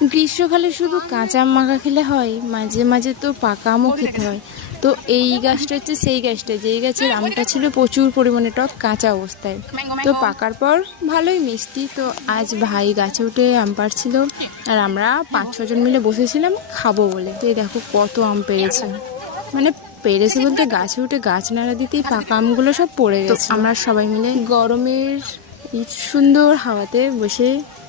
গ্রীষ্মকালে শুধু কাঁচা আম মাখা খেলে হয় মাঝে মাঝে তো পাকা আমও খেতে হয়। তো এই গাছটা হচ্ছে সেই গাছটা যেই গাছের আমটা ছিল প্রচুর পরিমাণে টক কাঁচা অবস্থায়। তো পাকার পর ভালোই মিষ্টি তো আজ ভাই গাছে উঠে আম পাড়ছিল আর আমরা পাঁচ ছজন মিলে বসেছিলাম খাব বলে। তো এই দেখো কত আম পেরেছে। মানে পেরেছে বলতে গাছে উঠে গাছ নাড়া দিতেই পাকা আমগুলো সব পড়ে গেছে। আমরা সবাই মিলে গরমের সুন্দর হাওয়াতে বসে